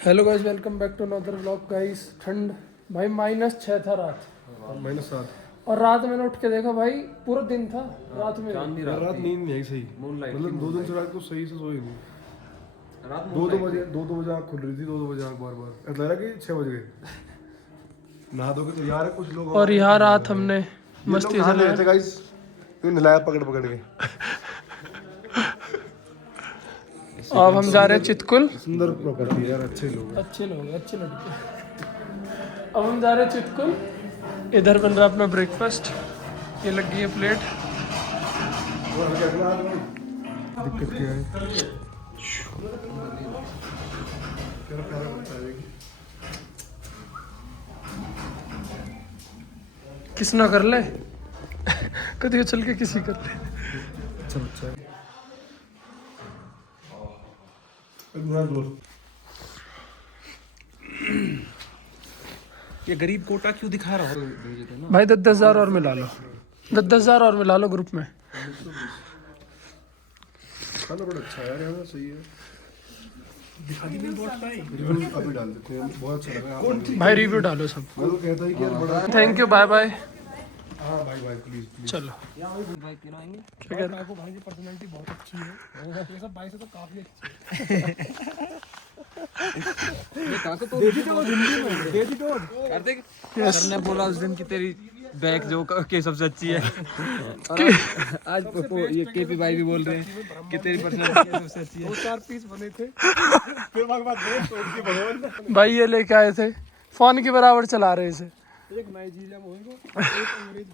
Hello guys, welcome back to another vlog guys. ठंड भाई -6 था रात, -7 और रात मैंने उठ के देखा भाई पूरा दिन था रात में। रात नींद नहीं आई सही, मतलब 2 दिन से रात को सही से सोई नहीं। रात 2 बजे आँख खुल रही थी, 2 बजे आँख बार ऐसा लग रहा कि 6 बज गए। नहा धो के तैयार है कुछ लोग, और यहाँ रात हमने मस्ती से नहाए थे गाइस, तो नलाया पकड़ के। अब हम जा रहे हैं चितकुल। सुंदर प्रॉपर्टी यार, अच्छे लोग। अच्छे लड़के। अब हम जा रहे हैं चितकुल। इधर बन रहा अपना ब्रेकफास्ट, ये लग गई है प्लेट। दिक्कत क्या है? किस ना कर ले कभी चल के किसी कर ले। अच्छा बच्चा है। ये गरीब कोटा क्यों दिखा रहा हो? भाई 10,000 और मिला लो, 10,000 और मिला लो ग्रुप में। खाना बड़ा अच्छा है यार, यहाँ सही है। रिव्यू अभी डाल देते हैं, बहुत अच्छा लगा भाई रिव्यू डालो सब। मैं तो कहता ही कि यार बड़ा। Thank you, bye bye. हाँ भाई प्लीज। चलो भाई खिलाएंगे। क्या कह रहा है? भाई की पर्सनालिटी बहुत अच्छी है, ये सब भाई से तो काफी अच्छी है। ये काका तो दे दी तो कार्तिक सर ने बोला उस दिन की तेरी बैग जो के सबसे अच्छी है, और आज ये केपी भाई भी बोल रहे हैं कि तेरी पर्सनालिटी सबसे अच्छी है। 4 पीस बने थे, फिर भगवान भाई ये लेके आए थे, फोन के बराबर चला रहे इसे। एक नाइजीरिया में होएगा, एक अंग्रेज।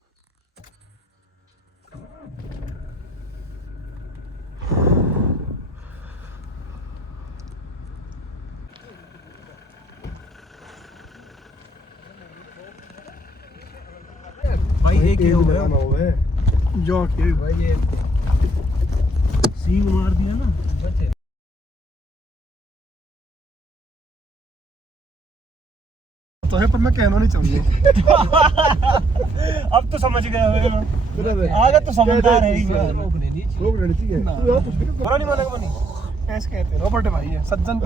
भाई एक ही हुआ है जो कि भाई ये सींग मार दिया ना। तो है, पर मैं कहना नहीं चाहूंगा। अब तो समझ गया आगे तो समझदार है ही। लोग रणनीति है, तू यार कुछ भी बुरा नहीं मानेगा बनी, ऐसे कहते हैं रॉबर्ट भाई है। सज्जन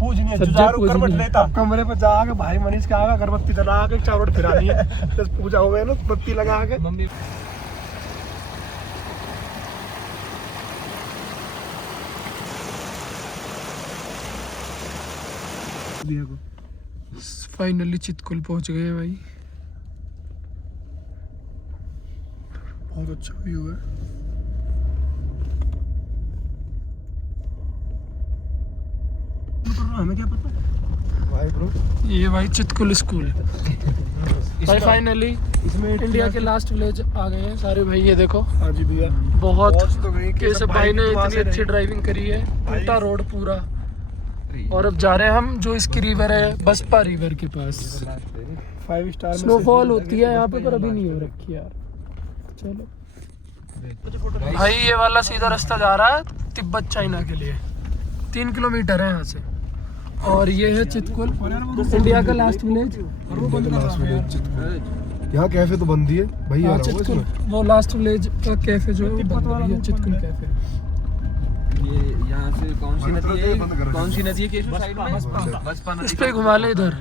पूजनीय जुझारू करवट लेता। अब कमरे पे जाके भाई मनीष के आगे अगरबत्ती जला के चारोट फिरानी है, बस पूजा हुए ना, बत्ती लगा के। मम्मी फाइनली चितकुल पहुंच गए भाई। बहुत अच्छा व्यू है। हमें क्या पता भाई ब्रो, ये भाई चितकुल स्कूल भाई। फाइनली इसमें इंडिया के लास्ट विलेज आ गए हैं सारे भाई। ये देखो हाँ जी भैया, बहुत तो गई कैसे भाई ने इतनी अच्छी ड्राइविंग करी है, टूटा रोड पूरा। और अब जा रहे हैं हम जो इसकी रिवर है, बसपा रिवर के पास। 5 स्टार स्नोफॉल होती है यहाँ पे, पर अभी नहीं हो रखी यार। चलो भाई, ये वाला सीधा रास्ता जा रहा है तिब्बत चाइना के लिए। 3 किलोमीटर है यहाँ से। और ये है चितकुल, इंडिया का लास्ट विलेज। यहाँ कैफे तो बंद ही है भाई यार। चितकुल वो लास्ट विलेज का कैफे जो बंद हो रही है, चितकुल कैफे। ये यहाँ से कौन सी नदी है? कौन सी नदी है केशव साइड में? बसपा नदी। इस पे घुमा ले इधर,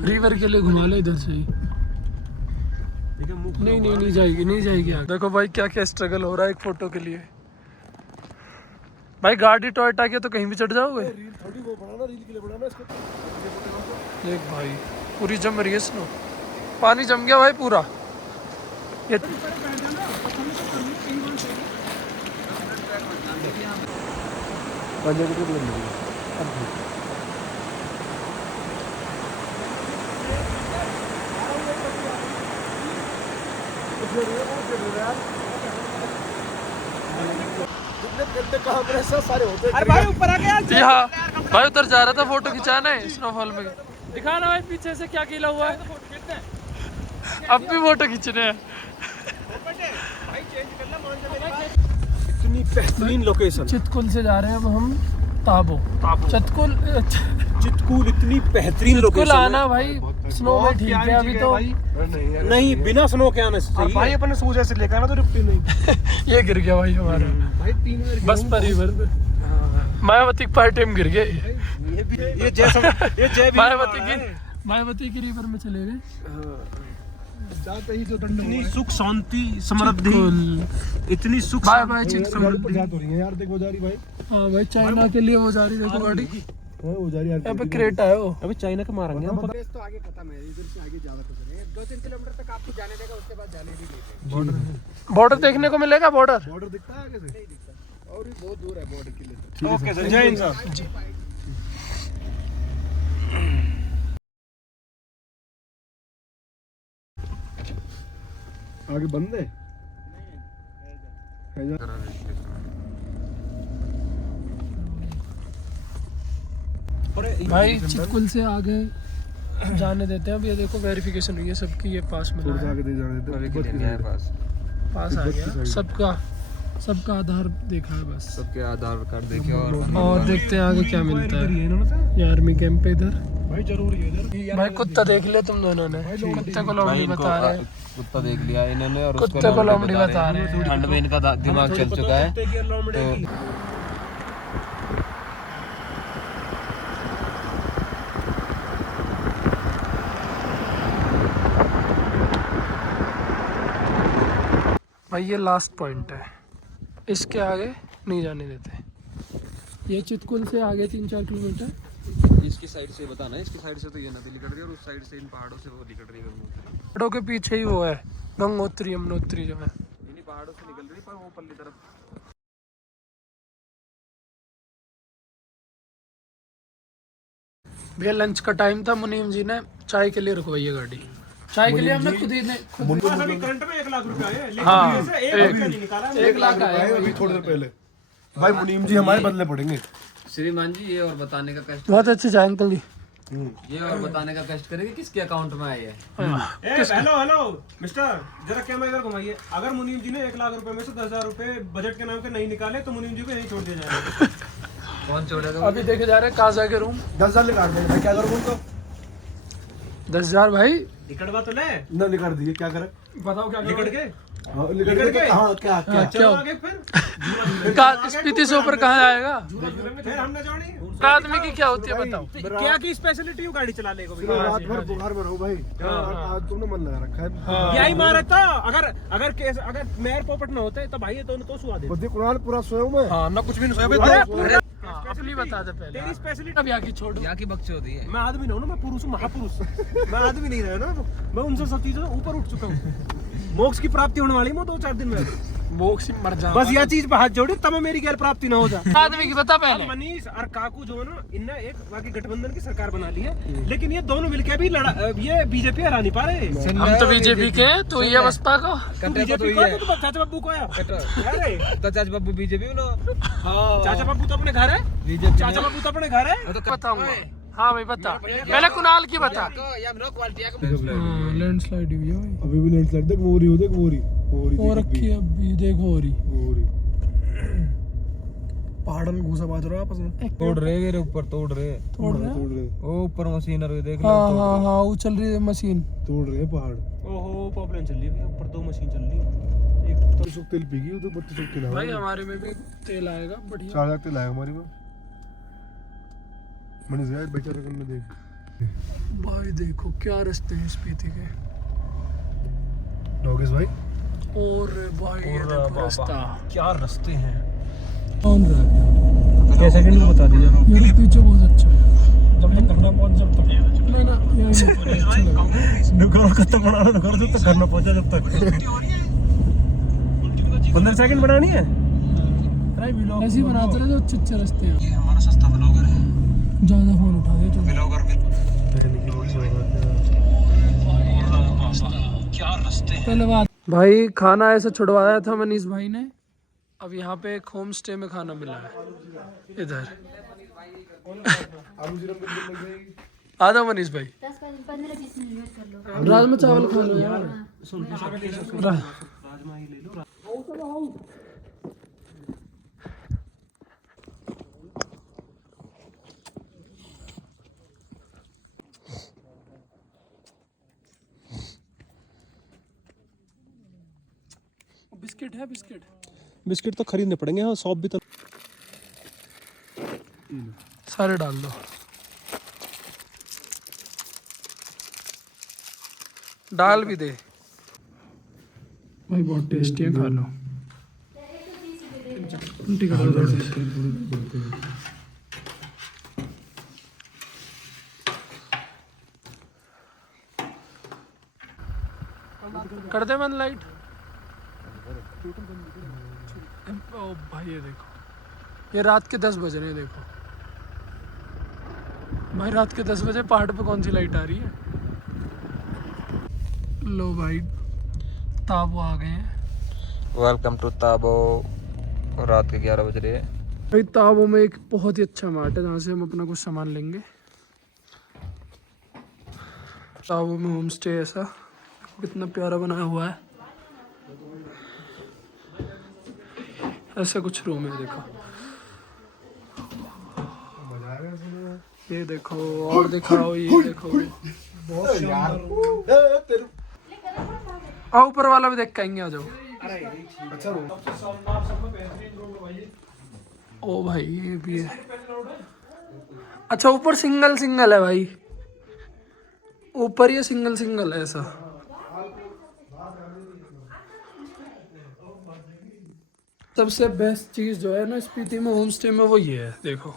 रिवर के लिए घुमा ले इधर से ही। नहीं जाएगी आगे। देखो भाई क्या क्या स्ट्रगल हो रहा है एक फोटो के लिए। भाई गाड़ी टोयोटा के तो कहीं भी चढ़ जाओगे। देख भाई पूरी जम रही है स्नो, पानी जम गया भाई पूरा। ये सारे होते अरे भाई ऊपर आ गया। जी हाँ भाई, उधर जा रहा था फोटो खिंचाने स्नोफॉल में। दिखाना भाई पीछे से क्या गीला हुआ है। अब भी फोटो खींचने हैं। इतनी बेहतरीन लोकेशन। चितकुल से जा रहे हैं अब हम ताबो। चितकुल इतनी बेहतरीन चितकुल लोकेशन आना भाई, स्नो में ठीक है अभी तो। नहीं, बिना स्नो के आना चाहिए भाई अपने सूजे से लेकर ना तो रुकती नहीं। ये गिर गया भाई हमारा, भाई 3 बस पर रिवर पे। मायावती पार्टी में गिर गए। ये जय मायावती की रिवर में चले गए। जाते ही जो दंड इतनी सुख शांति समृद्धि, इतनी सुख बाय बाय गाड़ी पर जात हो रही है यार, देख वो जा रही भाई। हाँ भाई चाइना के लिए वो जा रही, देखो गाड़ी वो जा रही यार। यहाँ पे क्रेटा है वो। अभी चाइना का मारेंगे हम। तो आगे खत्म है, इधर से आगे ज्यादा कुछ नहीं है। 2-3 किलोमीटर तक आपको जाने देगा, उसके बाद जाने भी देगा। बॉर्डर देखने को मिलेगा, बॉर्डर बॉर्डर दिखता है आगे से? नहीं दिखता, और भी बहुत दूर है बॉर्डर के लिए। ओके सर, जय हिंद सर। आगे बंद है। भाई चितकुल से आगे जाने देते हैं। अब ये देखो वेरिफिकेशन हुई है सबकी, ये पास मिला थोड़ा सा है, आगे दे जाने देते हैं। पास आ गया सबका आधार देखा है बस। सबके आधार कार्ड देखे और देखते हैं आगे क्या मिलता है। ये आर्मी कैंप पे इधर भाई जरूरी है इधर। भाई कुत्ता देख लिया तुम दोनों ने, कुत्ते को लोमड़ी बता रहे हैं, कुत्ता देख लिया इन्होंने और कुत्ते को लोमड़ी बता रहे हैं। ठंड में इनका दिमाग चल चुका है। तो भाई ये लास्ट पॉइंट है, इसके आगे नहीं जाने देते। ये चितकुल से आगे 3-4 किलोमीटर। इसकी साइड से बताना, इसकी साइड से तो ये नदी निकल रही है और उस साइड से इन पहाड़ों से वो निकल रही है गंगोत्री। पहाड़ों के पीछे ही वो है गंगोत्री यमुनोत्री जो है, इन्हीं पहाड़ों से निकल रही है, पर वो पल्ली तरफ। भैया लंच का टाइम था, मुनीम जी ने चाय के लिए रुकवाई है गाड़ी। चाय के लिए हमने खुद ही करंट में 1 लाख रुपया है, लेकिन हाँ, ऐसे 1 रुपया नहीं निकाला। 1 लाख आया अभी थोड़ी देर पहले भाई मुनीम जी हमारे बदले पड़ेंगे। श्रीमान जी ये और बताने का कष्ट, बहुत अच्छी चाय अंकल जी। ये और बताने का कष्ट करेंगे किसके अकाउंट में आई है। हेलो मिस्टर, जरा कैमरा इधर घुमाइए। अगर मुनीम जी ने 1 लाख रुपए में से 10,000 रुपए बजट के नाम पे नहीं निकाले तो मुनीम जी को यहीं छोड़ दिया जाएगा। कौन छोड़ेगा? अभी देखे जा रहे हैं काजा के रूम। 10,000 निकाल देंगे भाई, क्या करूँ उनको? 10,000 भाई निकलवा तो ले, ना निकाल दिए, क्या करें? बताओ क्या निकल के हाँ निकल के हाँ क्या क्या चलो आगे फिर स्पीति से ऊपर कहाँ आएगा? फिर हम ना जाने आदमी की क्या होती है बताओ। क्या की स्पेशलिटी गाड़ी चलाने को। रात भर बुखार में रहो भाई, आज तुमने मन लगा रखा है। यही मारा था। अगर मेयर पोपट ना होते तो भाई ये दोनों तो सुहा देते। बुद्धि कुरान पूरा सोया मैं। हाँ ना कुछ भी नहीं सोया। अपनी बता दे पहले तेरी स्पेशलिटी। अब यहाँ की छोड़, यहाँ की बकचोदी है। मैं आदमी नहीं हूँ ना, मैं पुरुष हूँ, महापुरुष। मैं आदमी नहीं रहा ना, मैं उनसे सब चीजों ऊपर उठ चुका हूँ। मोक्ष की प्राप्ति होने वाली है 2-4 दिन में। मोक्ष ही मर जा, बस यह चीज पे हाथ जोड़ी तब मेरी गैर प्राप्ति ना हो जाए। आदमी की बता पहले। मनीष और काकू जो है ना, इनने एक बाकी गठबंधन की सरकार बना ली है, लेकिन ये दोनों मिलकर भी ये बीजेपी हरा नहीं पा रहे। हम तो बीजेपी के, तो ये बसपा को बीजेपी को है, तो चाचा बाबू को आया। अरे तो चाचा बाबू बीजेपी में ना, चाचा बाबू तो अपने घर है, बीजेपी चाचा बाबू तो अपने घर है। बताऊंगा। हाँ भाई बता, पहले कुणाल की बता। लैंडस्लाइड हुई है भाई, अभी भी लैंडस्लाइड देख, वो रही देख, वो रखी है अभी, देखो हो रही। पहाड़ों में घुसा बाज रहा है आपस में। तोड़ रहे मेरे ऊपर, तोड़ रहे तोड़ रहे वो ऊपर मशीनर देख लो। हाँ वो चल रही है मशीन। तोड़ रहे हैं पहाड़। ओहो प्रॉब्लम चल रही है, ऊपर 2 मशीन चल रही है। एक तो सुख तेल पीगी, तो 32 तेल भाई हमारे में भी तेल आएगा बढ़िया। 4,000 तेल आया हमारी में। मनीष यार बेचारा करने देख भाई, देखो क्या रास्ते हैं स्पीति के। योगेश भाई और भाई ये देखो रास्ता, क्या रास्ते हैं। कौन रहा है? क्या सेकंड में बता दीजिए। मेरे पीछे बहुत अच्छा है। जब तक करना पहुंच, जब तक नहीं ना ये अच्छा लगा। दुकान कत्ता बनाना, दुकान जब तक करना पहुंचा, जब तक 15 सेकंड बनानी है। ऐसे ही बनाते रहे, जो अच्छे रास्ते हैं। ये हमारा सस्ता ब्लॉगर है। ज्यादा फोन उठा दे तो ब्लॉगर क्या रास्ते हैं। पहले बात भाई, खाना ऐसे छुड़वाया था मनीष भाई ने। अब यहाँ पे एक होम स्टे में खाना मिला है इधर। आ जाओ मनीष भाई, 10-15-20 मिनट वेट कर लो। राजमा चावल खा लो यार। बिस्किट है, बिस्किट तो खरीदने पड़ेंगे। हाँ, सॉप भी तो सारे डाल दो। दाल भी दे भाई, बहुत टेस्टी है, खा लो। उल्टी कर दो थोड़ी सी। कर दे बंद लाइट। ओ भाई ये देखो, ये रात के 10 बज रहे हैं, देखो भाई रात के 10 बजे पहाड़ पे कौन सी लाइट आ रही है। लो भाई ताबो आ गए हैं। Welcome to Tabo. रात के 11 बज रहे हैं। भाई ताबो में एक बहुत ही अच्छा मार्ट है जहाँ से हम अपना कुछ सामान लेंगे। ताबो में होम स्टे ऐसा कितना प्यारा बनाया हुआ है, ऐसा कुछ रूम है देखो। ये देखो और दिखाओ, ये देखो बहुत शानदार। आओ ऊपर वाला भी देख के आएंगे, आ जाओ। ओ भाई ये भी है। अच्छा ऊपर सिंगल सिंगल है भाई, ऊपर ये सिंगल सिंगल है ऐसा। सबसे बेस्ट चीज़ जो है ना स्पीति में होम स्टे में वो ये है, देखो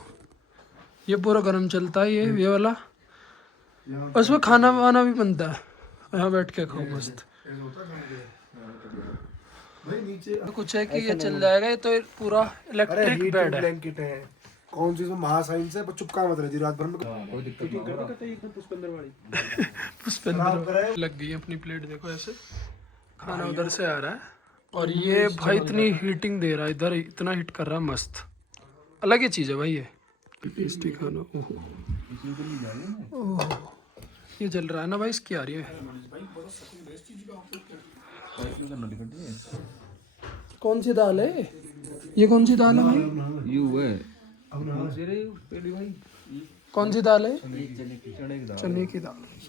ये पूरा गर्म चलता है, ये वाला, और उसमें खाना वाना भी बनता है, यहाँ बैठ के खाओ मस्त। भाई नीचे तो कुछ है कि ये चल जाएगा, ये तो पूरा इलेक्ट्रिक बेड है। ब्लैंकेट है, कौन सी इसमें महासाइंस है, पर चुपका मत रही रात भर में। पुष्पेंद्र लग गई अपनी प्लेट, देखो ऐसे खाना उधर से आ रहा है, और ये भाई इतनी हीटिंग दे रहा है, इधर इतना हीट कर रहा है, मस्त अलग ही चीज़ है भाई ये टेस्टी खाना। ओह ये जल रहा है ना भाई, इसकी आ रही है। कौन सी दाल है ये, कौन सी दाल है भाई? यू है कौन सी दाल है? चने की दाल।